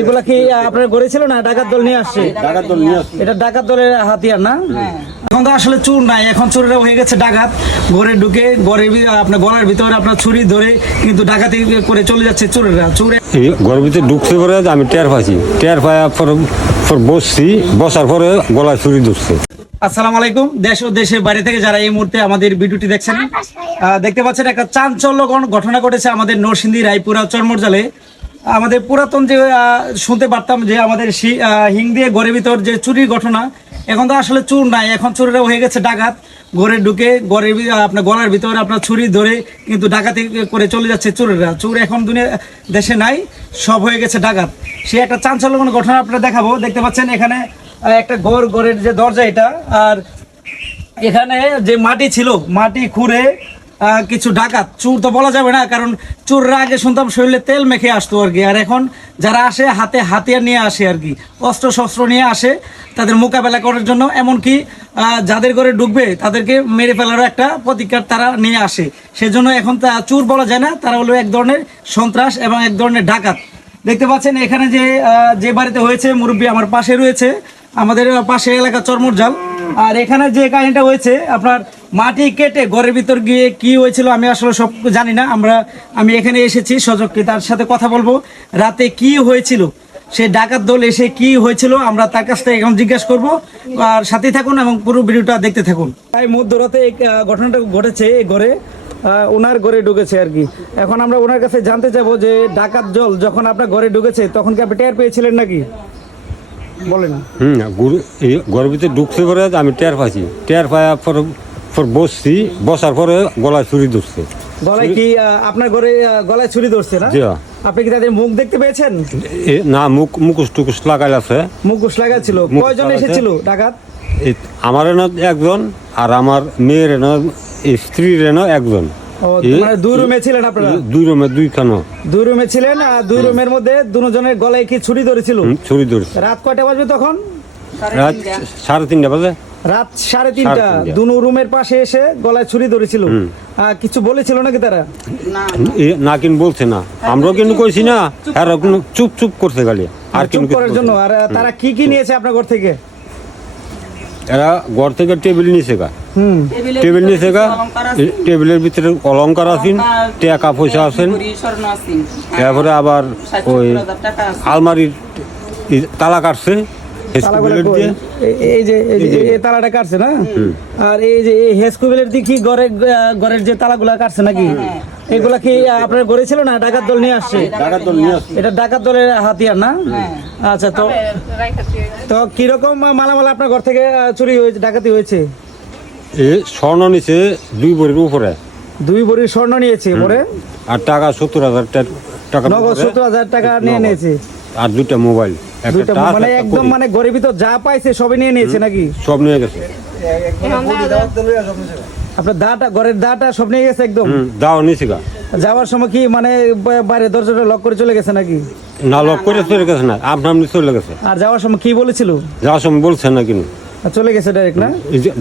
এগুলা কি আপনার গড়ে ছিল না ডাকাত দল নিয়ে আসছে? এটা ডাকাত দলের হাতিয়ার না? এখন তো আসলে চোর নাই, এখন চোরেরা হয়ে গেছে ডাকাত। ঘরে ঢুকে আপনার গলার ভিতরে আপনার ছুরি ধরে কিন্তু ডাকাতি করে চলে যাচ্ছে চোরেরা। ঘরের ভিতরে ঢুকছে পরে আমি টের পাইছি, টের পাওয়ার পর বসছি, বসার পরে গলায় ছুরি ধরছে। আসসালামু আলাইকুম। দেশ ও দেশের বাইরে থেকে যারা এই মুহূর্তে আমাদের ভিডিওটি দেখছেন, দেখতে পাচ্ছেন একটা চাঞ্চল্যকর ঘটনা ঘটেছে আমাদের নরসিংদী রায়পুরা চরমরজালে। আমাদের পুরাতন যে শুনতে পারতাম যে আমাদের হিং দিয়ে ঘরের ভিতর যে চুরির ঘটনা, এখন তো আসলে চোর নাই, এখন চোরেরা হয়ে গেছে ডাকাত। ঘরে ঢুকে আপনার গলার ভিতরে আপনার ছুরি ধরে কিন্তু ডাকাতি করে চলে যাচ্ছে চোরেরা। চোর এখন দেশে নাই, সব হয়ে গেছে ডাকাত। সে একটা চাঞ্চল্যকর ঘটনা আপনারা দেখাবো। দেখতে পাচ্ছেন এখানে একটা ঘরের যে দরজা এটা, আর এখানে যে মাটি ছিল, মাটি খুঁড়ে কিছু ডাকাত, চোর তো বলা যাবে না, কারণ চোররা আগে শুনতাম শরীরে তেল মেখে আসতো আর কি। আর এখন যারা আসে হাতে হাতিয়ার নিয়ে আসে আর কি, অস্ত্র শস্ত্র নিয়ে আসে তাদের মোকাবেলা করার জন্য। এমনকি যাদের ঘরে ঢুকবে তাদেরকে মেরে ফেলারও একটা প্রতিকার তারা নিয়ে আসে। সেজন্য এখন চোর বলা যায় না, তারা হলো এক ধরনের সন্ত্রাস এবং এক ধরনের ডাকাত। দেখতে পাচ্ছেন এখানে যে বাড়িতে হয়েছে, মুরব্বী আমার পাশে রয়েছে, আমাদের পাশে এলাকা চরমরজাল। আর এখানে যে কাহিনীটা হয়েছে, আপনার মাটি কেটে ঘরের ভিতর গিয়ে কি হয়েছিল আমি আসলে সব জানি না। আমি এখানে এসেছি সযত্নে তার সাথে কথা বলবো, রাতে কি হয়েছিল, সেই ডাকাত দল এসে কি হয়েছিল আমরা তার কাছ থেকে এখন জিজ্ঞাসা করবো। আর সাথেই থাকুন এবং পুরো ভিডিওটা দেখতে থাকুন। তাই মধ্যরাতে এই ঘটনাটা ঘটেছে, এই ঘরে ওনার ঘরে ঢুকেছে আর কি। এখন আমরা ওনার কাছে জানতে চাবো যে ডাকাত দল যখন আপনার ঘরে ঢুকেছে তখন কি আপনি টের পেয়েছিলেন নাকি? বলেন। ঘরের ভিতরে ঢুকছে পরে আমি টের পাইছি, টের পাওয়ার পর বসছি, বসার পরে গলায় ছুরি ধরছে। গলায় কি আপনার ঘরে গলায় ছুরি ধরছে না? আপনি কি তাদের মুখ দেখতে পেয়েছেন? না, মুখোশ টুকুশ লাগাই আছে। মুখোশ লাগাছিল। কয়জন এসেছিল ডাকাত? আমার একজন, আর আমার মেয়ের স্ত্রীর একজন। দুই রুমে ছিলেন আপনারা? দুই রুমে, দুইখানে দুই রুমে ছিলেন। আর দুই রুমের মধ্যে দুজনের গলায় কি ছুরি ধরেছিল? ছুরি ধরেছে। রাত কয়টা বাজবে তখন? রাত 3:30 বাজে। রাত 3:30 দুনো রুমের পাশে এসে গলায় ছুরি ধরেছিল। কিছু বলেছিল নাকি তারা? না, কিন্তু বলছে না, আমরাও কিন্তু কইছি না, আর চুপ চুপ করছে খালি। আর চুপ করার জন্য। আর তারা কি কি নিয়েছে আপনার ঘর থেকে? এরা ঘর থেকে টেবিল নিয়েছে গা, টেবিল নিয়েছে গা, টেবিলের ভিতরে অলংকার আছেন, টাকা পয়সা আছেন, তারপরে আবার ওই আলমারির তালা কাটছে। এই যে তালাটা কাটছে না? আর এই যে হেসকোবেলের দিকে ঘরের যে তালাগুলা কাটছে নাকি? এগুলা কি আপনার ঘরে ছিল না ডাকাত দল নিয়ে আসছে? এটা ডাকাত দলের হাতিয়ার না? আচ্ছা, তো কিরকম মালামাল আপনার ঘর থেকে চুরি হয়েছে, ডাকাতি হয়েছে? স্বর্ণ নিছে 2 ভরির উপরে। 2 ভরির স্বর্ণ নিয়েছে পরে? আর টাকা 70,000 টাকা, নগদ 70,000 টাকা নিয়ে নিয়েছে। আর 2টা মোবাইল। মানে একদম মানে ঘরের ভিতর যা পাইছে সবই নিয়ে নিয়েছে নাকি? সব নিয়ে গেছে। আপনার দাটা, ঘরের দাটা সব নিয়ে গেছে একদম? দাও নিছি গা। যাওয়ার সময় কি মানে বাইরে দরজাটা লক করে চলে গেছে নাকি? না, লক করে চলে গেছে না, আপনার চলে গেছে। আর যাওয়ার সময় কি বলেছিল? যাওয়ার সময় বলছে না, কিন্তু চলে গেছে ডাইরেক্ট না?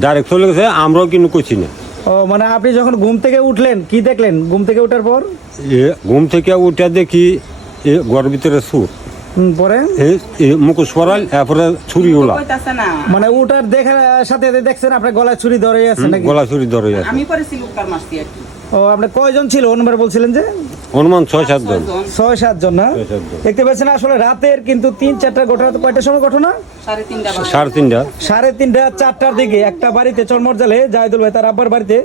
ডাইরেক্ট চলে গেছে, আমরাও কিন্তু কইছি না। ও মানে আপনি যখন ঘুম থেকে উঠলেন কি দেখলেন? ঘুম থেকে ওঠার পর? ঘুম থেকে উঠে দেখি ঘরের ভিতরে সুর, পরে মুখোশ পরাল, এরপরে ছুরি ওলা। মানে ওটার দেখার সাথে দেখছেন আপনার গলায় ছুরি ধরে আছে নাকি? গলায় ছুরি ধরে আছে। আমি পরেছি লোকটার মাসি আর কি। ও আপনি কয়জন ছিল অনুমান বলছিলেন যে? অনুমান 6-7 জন। 6-7 জন না? দেখতে পাচ্ছেন আসলে রাতের কিন্তু 3-4টা ঘটনা। কয়টার সময় ঘটনা? 3:30 4টার দিকে একটা বাড়িতে চরমরজালে জাহিদুল ভাই তার আব্বার বাড়িতে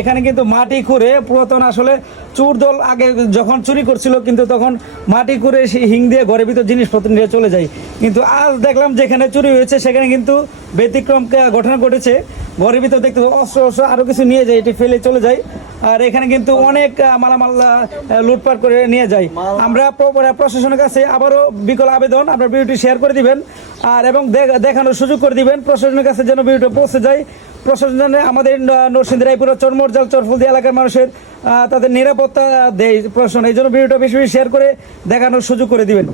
এখানে কিন্তু মাটি খুঁড়ে পুরাতন আসলে চোর দল আগে যখন চুরি করছিল কিন্তু তখন মাটি খুঁড়ে হিং দিয়ে ঘরের ভিতর জিনিসপত্র নিয়ে চলে যায়। কিন্তু আজ দেখলাম যেখানে চুরি হয়েছে সেখানে কিন্তু ব্যতিক্রম ঘটনা ঘটেছে। ঘরের ভিতর দেখতে অস্ত্র আরো কিছু নিয়ে যায়, এটি ফেলে চলে যায়। আর এখানে কিন্তু অনেক মালামাল লুটপাট করে নিয়ে যায়। আমরা প্রশাসনের কাছে আবারও বিকল আবেদন, আপনার ভিডিওটি শেয়ার করে দিবেন আর এবং দেখানোর সুযোগ করে দিবেন প্রশাসনের কাছে যেন ভিডিওটা পৌঁছে যায়। প্রশাসন আমাদের নরসিংদী রায়পুরা চরমরজাল চরফুলদি এলাকার মানুষের তাদের নিরাপত্তা দেয় প্রশাসন, এই জন্য ভিডিওটা বেশি বেশি শেয়ার করে দেখানোর সুযোগ করে দিবেন।